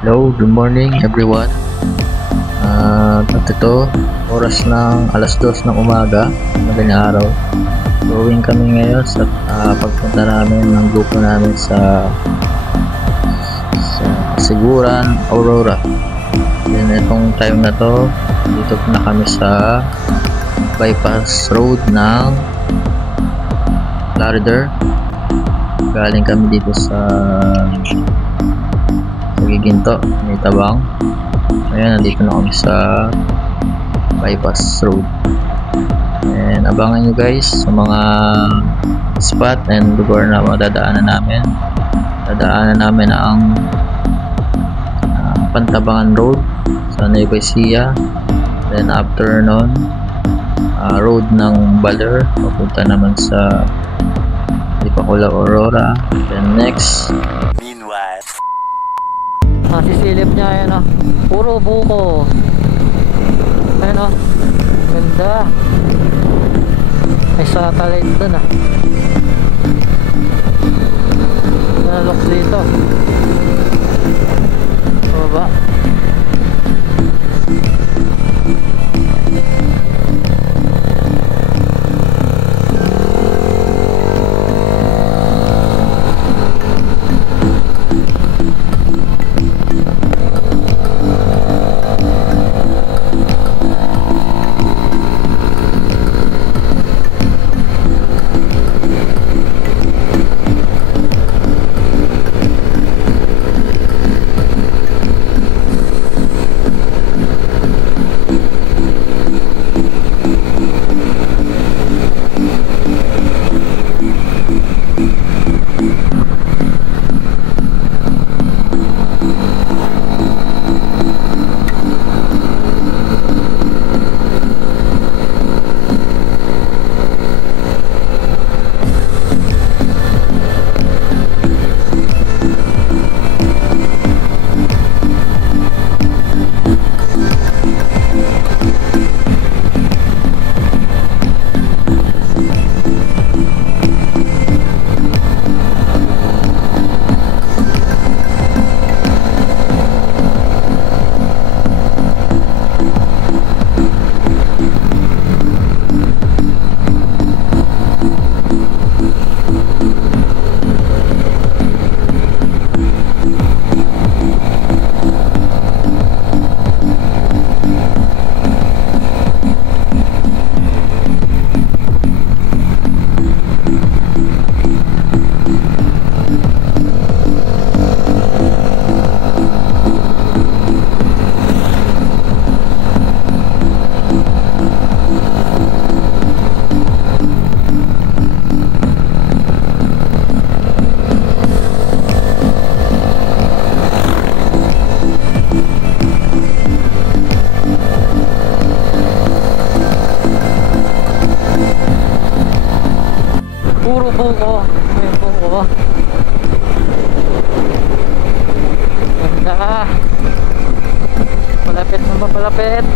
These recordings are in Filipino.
Hello, good morning everyone. At ito, oras ng alas 2 ng umaga, madaling araw. Going kami ngayon sa pagpunta namin ng grupo namin sa Siguran, Aurora. Then itong time na to, dito na kami sa bypass road ng Larder. Galing kami dito sa Giginto, may Tabang. Ayan, nandito na kami sa bypass road. And abangan nyo guys sa mga spot and lugar na madadaanan namin. Dadaanan namin ang Pantabangan Road sa Nueva Ecija. Then after nun, road ng Baler papunta naman sa Dipakula, Aurora. Then next, sisilip niya, ayan o, puro buko, ayan o, ganda, may satellite dun nalok dito baba. Puro buko, may buko. Ganda. Palapit na palapit.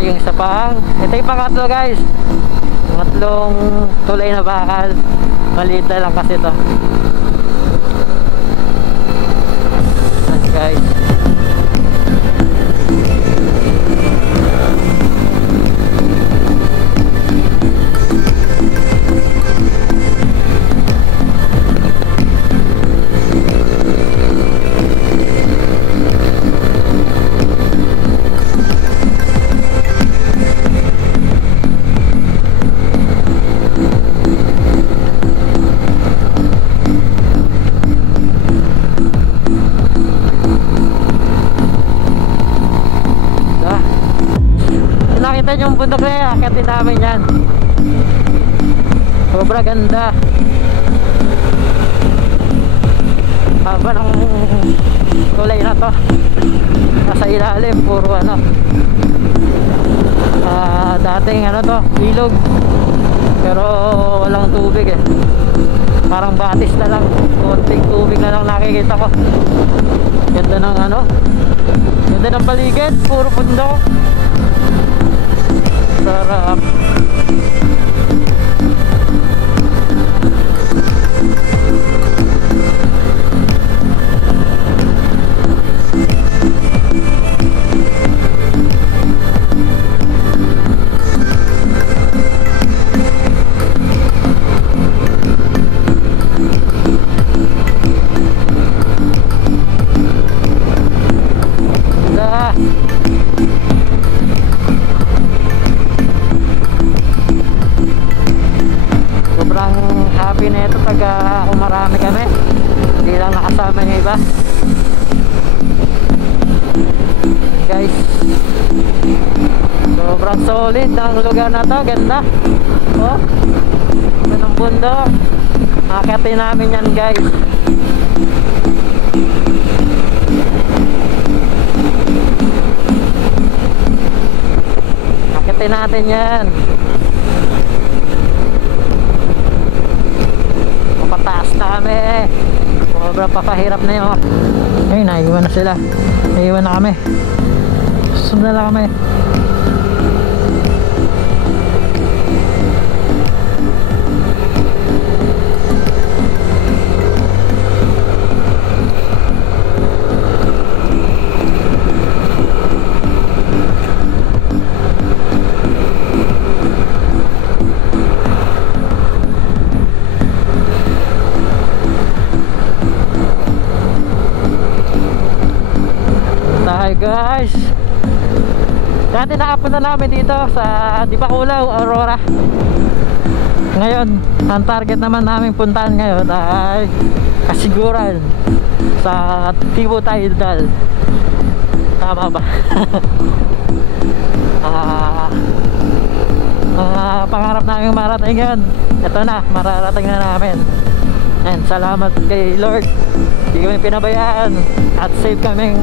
Yung isa pang, ito yung pangatlo guys, pangatlong tulay na bakal, maliit na lang kasi to. Nice guys. Nakita yung bundok na yan, akitin namin yan. Sobra ganda. to. Nasa ilalim puro ano, dating ano to, ilog, pero walang tubig eh. Parang batis na lang, konting tubig na lang nakikita ko. Ganda ng ano, ganda ng paligid, puro bundok. Sarap. Sobrang happy na ito taga kung marami kami, hindi lang nakasama yung iba guys. Sobrang solid ang lugar na to, ganda. Oh, ganang bundok, akatin namin yan guys. Akitin natin yan. Mapataas na kami. Sobrang papahirap na yun. Ayun, naiwan na sila. Naiwan na kami. Susunod na kami. Hi guys, dati nakapunta namin dito sa Dipakulaw, Aurora. Ngayon, ang target naman namin puntahan ngayon ay Kasiguran sa Tibo Tidal. Tama ba? Pangarap namin marating yan. Ito na, mararating na namin. And salamat kay Lord, hindi kami pinabayaan at safe kaming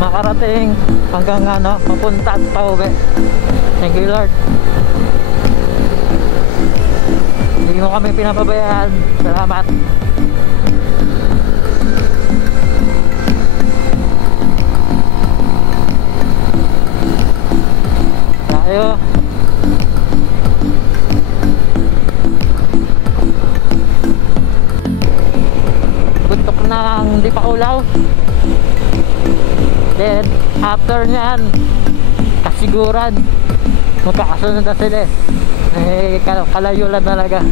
makarating hanggang ano, mapunta at pauwi. Thank you Lord, hindi mo kami pinapabayaan. Salamat. Tayo buntok ng Dipakulaw. Then after nyan Kasiguran, magkakasunod na sila eh, kalayo lang talaga.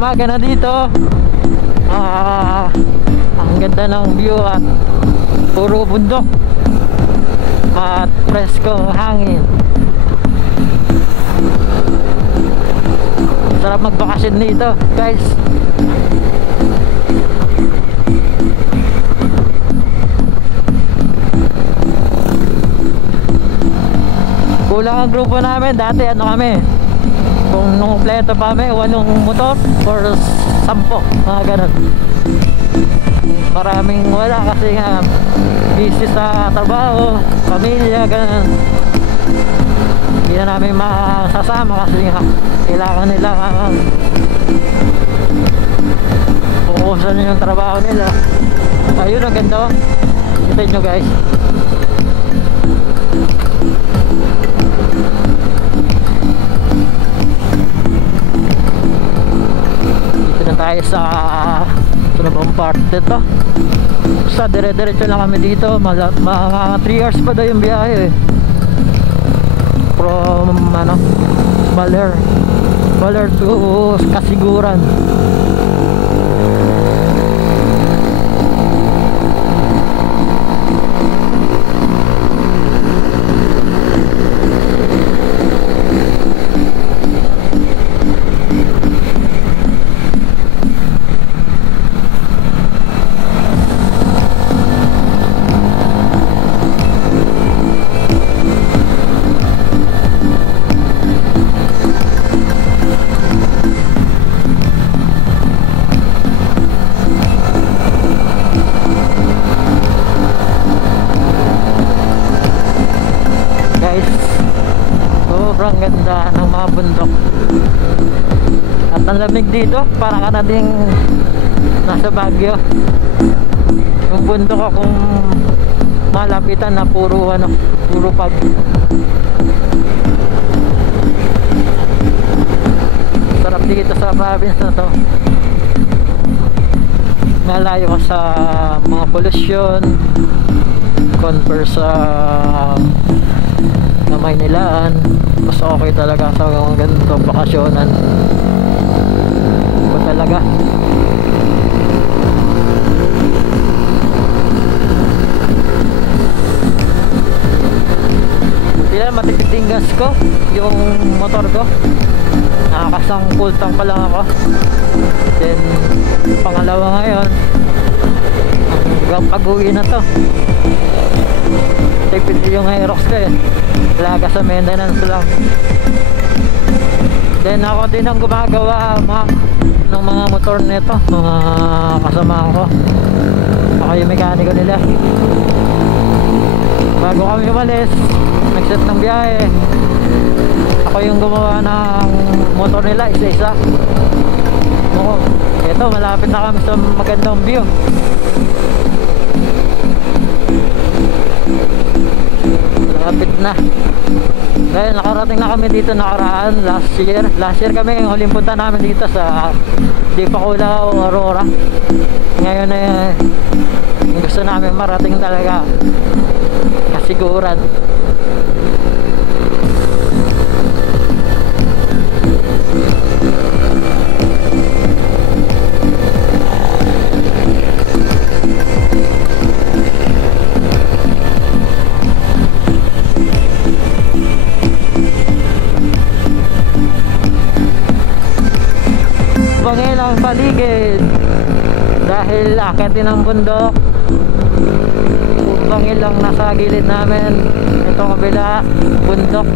Umaga na dito. Ang ganda ng view at puro bundok at presko hangin. Sarap magbakasyon dito guys. Kulang ang grupo namin. Dati ano kami, kung nung kompleto pa kami, 8 motor or 10, mga ganun. Maraming wala kasi nga busy sa trabaho, pamilya, ganun. Hindi na namin masasama kasi nga kailangan nila pukusan yung trabaho nila. Ayun, ang ganda. Kita nyo guys. part dito. Sa dire-diretso lang kami dito. Mga 3 hours pa daw yung biyahe eh. From ano, Baler to Kasiguran. Sobrang ganda ng mga bundok at ang lamig dito, parang ka na ding nasa Baguio. Yung bundok akong malapitan na puro pag. Sarap dito sa province na to, malayo ka sa mga pollution compare sa na Maynilaan. Mas okay talaga sa mga ganito bakasyonan ko talaga. Sila matipid yung gas ko, yung motor ko, nakakasangkul tank pa lang ako. Then pangalawa ngayon, hanggang pag-uwi na to tipid yung Aerox ko eh, laga sa maintenance lang. Then ako din ang gumagawa ng mga motor nito, mga kasama ko. Ako yung mekaniko nila. Bago kami umalis, nag-set ng biyahe, ako yung gumawa ng motor nila isa-isa. Ito, malapit na kami sa magandang view. Malapit na. Dahil nakarating na kami dito nakaraan last year kami yung huling punta namin dito sa Dipakula o Aurora. Ngayon gusto namin marating talaga Kasiguran. Pangilang paligid dahil akitin ng bundok. Pangilang nasa gilid namin, ito kabila bundok,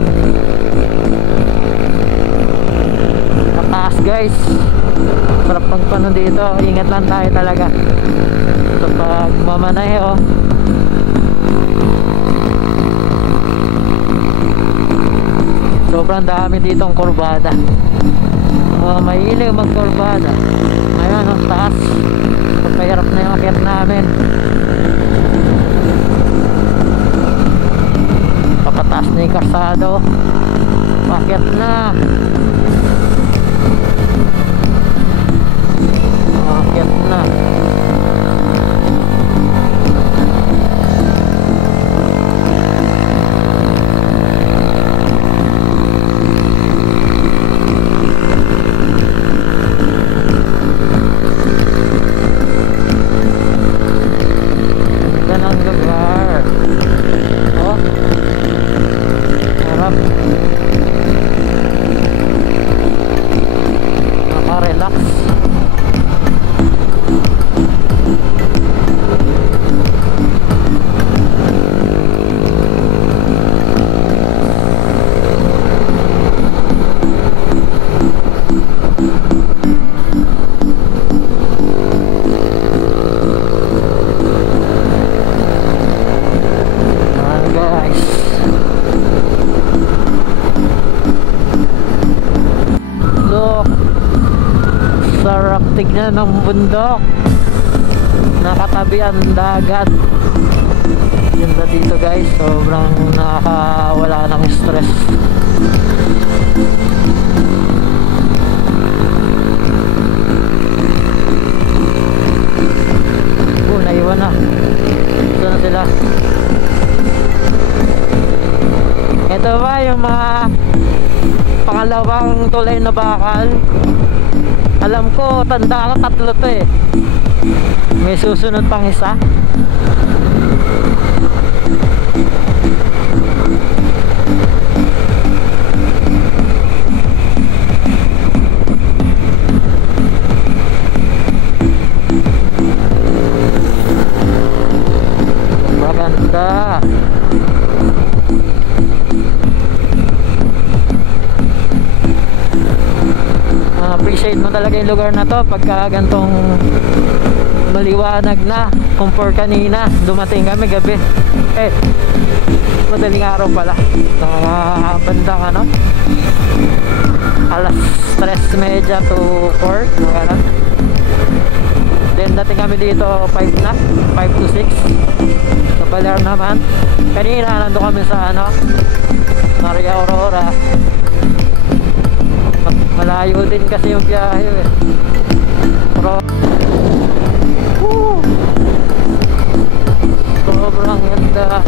mataas guys. Sarap pagpanon dito, ingat lang tayo talaga sa pagmamanay oh. Sobrang dami ditong kurbada, mahilig magkurbada. Ngayon ang taas, pagkahirap na yung akyat namin. Papataas na yung karsado, akyat na, akyat na. Tignan ng bundok, nakatabi ang dagat. Ganda dito guys, sobrang nakakawala ng stress. pa yung mga pangalawang tulay na bakal. Alam ko, tanda ko 3 to eh. May susunod pang isa. Maganda. Appreciate mo talaga yung lugar na to pagka gantong maliwanag na. Compare kanina, dumating kami gabi. Madaling araw pala. Bandang ano, alas 3:30 to 4, ano. Then dating kami dito 5 na, 5 to 6 sa Baler naman. Kanina nandun kami sa ano, Maria Aurora. Malayo din kasi yung biyahe eh. Pero sobrang ganda.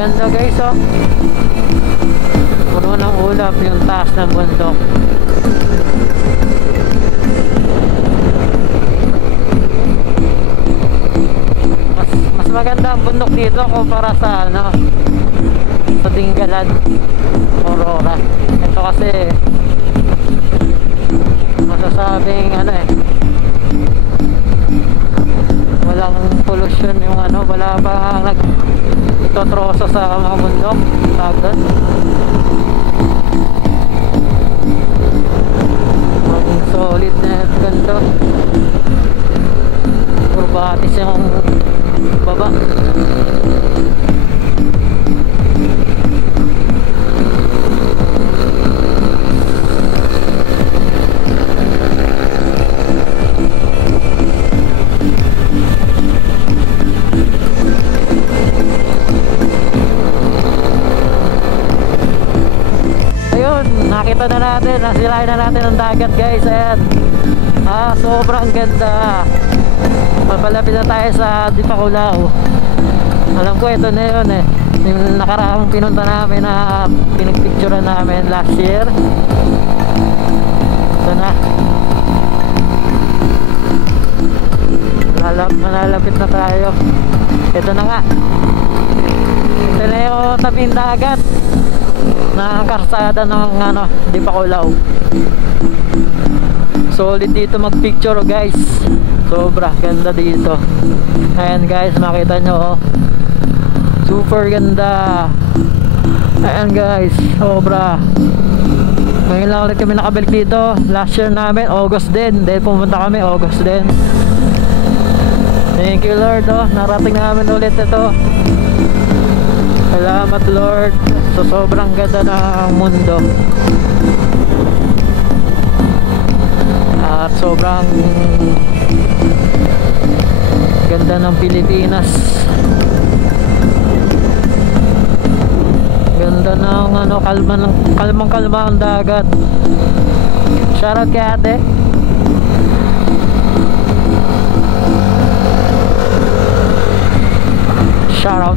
Ganda guys, oh. Puno ng ulap yung taas ng bundok. Mas maganda ang bundok dito kumpara sa ano, sa Dingalan, Aurora. Ito kasi masasabing ano eh, walang pollution yung ano, wala bang nagtotroso sa mga bundok, tawag doon. Ang solid na ganito, kurbatis yung baba. Nakita na natin, nasilayan na natin ang dagat guys. Ayan, sobrang ganda. Papalapit na tayo sa Dipakulaw. Alam ko ito na yun eh, yung nakaraang pinunta namin na pinagpicturean namin last year. Ito na, malalapit na tayo. Ito na nga, ito na yung tabing dagat na karsada ng ano, Dipakulaw. Solid dito magpicture guys, sobra ganda dito. Ayan guys, makita nyo oh, super ganda. Ayan guys, sobra. Ngayon lang ulit kami nakabalik dito. Last year namin, August din. Dahil pumunta kami, August din. Thank you Lord, oh, narating namin ulit ito. Salamat Lord, so sobrang ganda ng mundo at sobrang ganda ng Pilipinas. Ganda ng ano, kalmang ang dagat. Shoutout kay ate. Shoutout.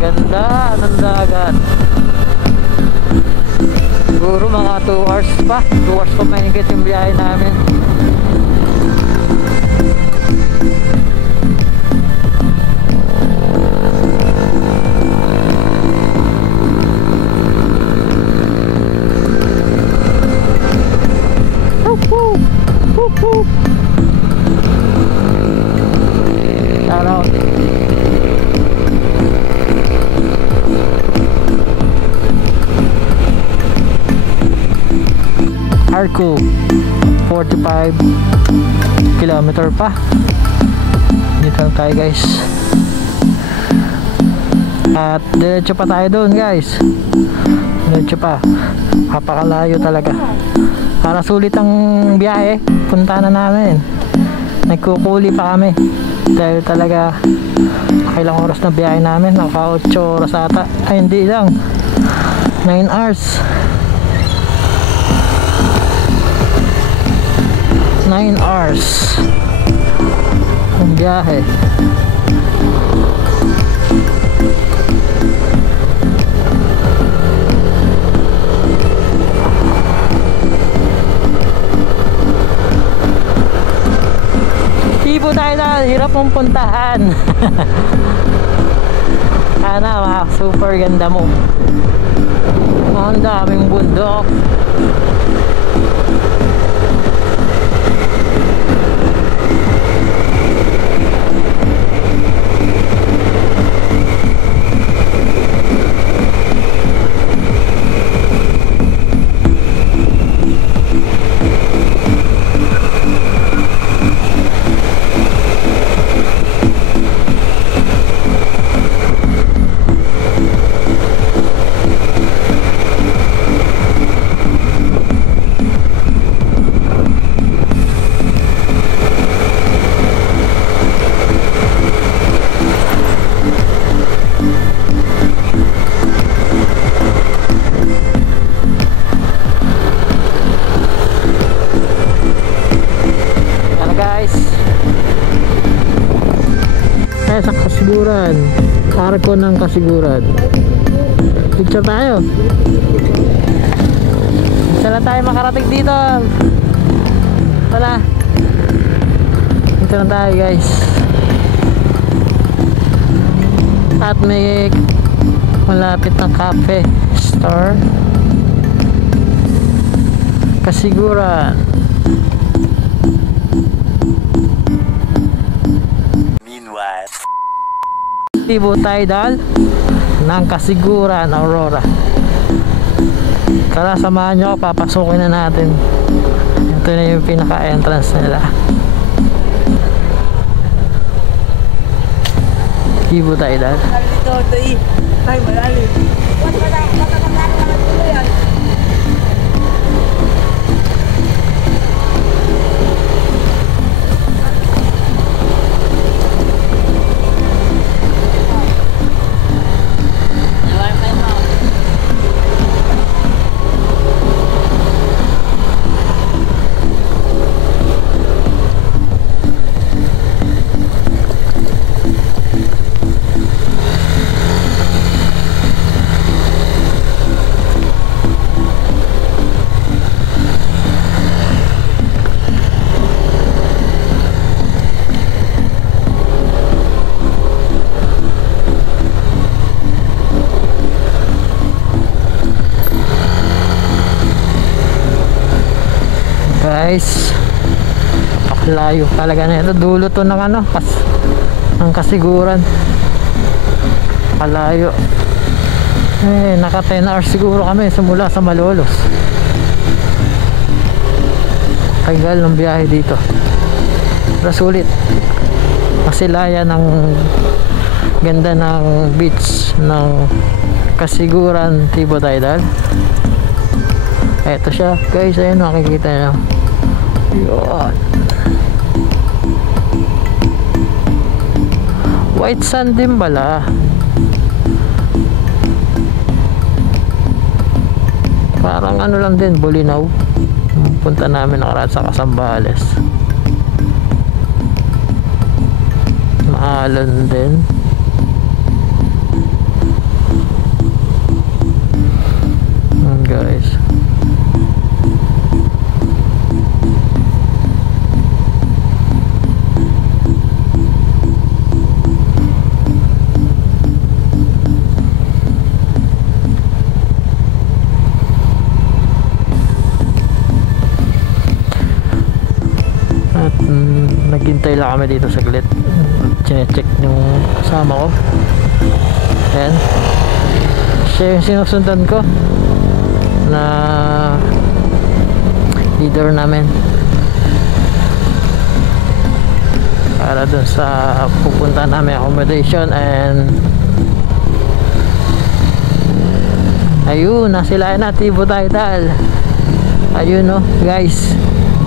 Ganda ng dagat. pa, 2 hours pa mahigit yung biyahe namin. Shout out. Arco 45 kilometer pa. Dito lang tayo guys. At diretso pa tayo doon guys. Diretso pa. Napakalayo talaga. Para sulit ang biyahe, punta na namin. Nagkukuli pa kami dahil talaga ilang oras na biyahe namin, naka 8 oras ata. Ay hindi lang, 9 hours. 9 hours ang biyahe. Ibo tayo na, hirap mong puntahan. Sana super ganda mo. Ang daming bundok. Sa Kasiguran, Arco ng Kasiguran. Picture tayo. Sana tayo makarating dito. Tara. Dito na tayo guys. At may malapit na cafe store. Kasiguran. Meanwhile, Tibo Tidal ng Kasiguran, Aurora. Tara, samahan nyo ako, papasukin na natin. Ito na yung pinaka entrance nila. Tibo Tidal. ay malalim. Guys, layo talaga na ito. Dulo to ng ano, ang Kasiguran. Palayo. Naka 10 hours siguro kami simula sa Malolos. Tagal ng biyahe dito. Pero sulit. Masilayan ng ganda ng beach ng Kasiguran, Tibo Tidal. Eto siya guys, ayun makikita nyo. Yun. White sand din pala. Parang ano lang din, Bulinaw. Punta namin nakaraan sa Kasambales. Maalan din. Guys, Naghintay lang kami dito saglit. Chine-check yung kasama ko. Ayan. Siya yung sinusundan ko na leader namin para dun sa pupunta namin accommodation. And ayun, nasilayan na Tibo Tidal. Ayun no guys,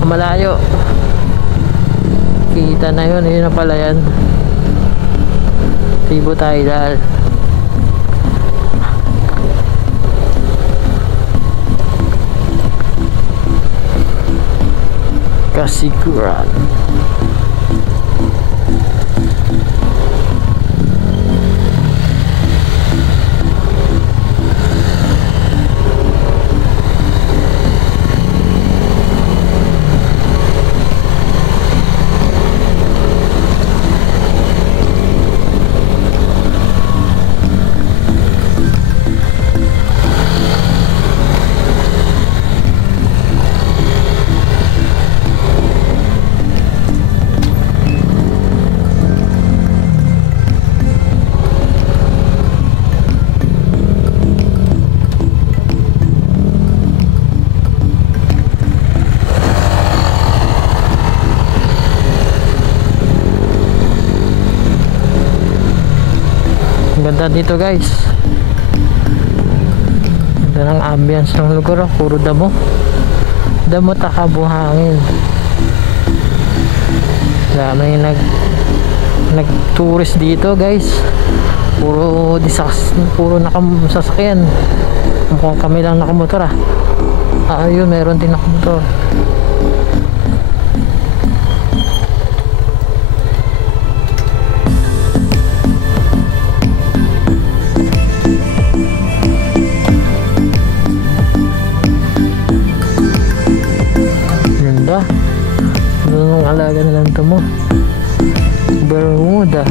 malayo, kita na yun. Ayun na pala yan, Tibo Tidal. Kasiguran. Ganda dito guys, ganda ng ambience ng lugar. Puro damo, damo taka buhangin. Dami nag tourist dito guys. Puro puro nakamsasakyan. Mukhang kami lang nakamotor ah. Ayun, meron din nakamotor. Nung alaga na lang ito mo, Bermuda,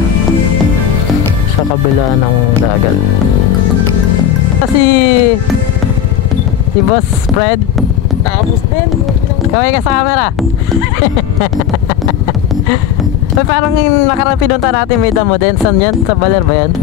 sa kabila ng dagat. Si Boss Fred, Tapos din. kaway ka sa camera. Ay, parang yung nakarang pinunta natin may damo din. Saan yan? Sa Baler ba yan?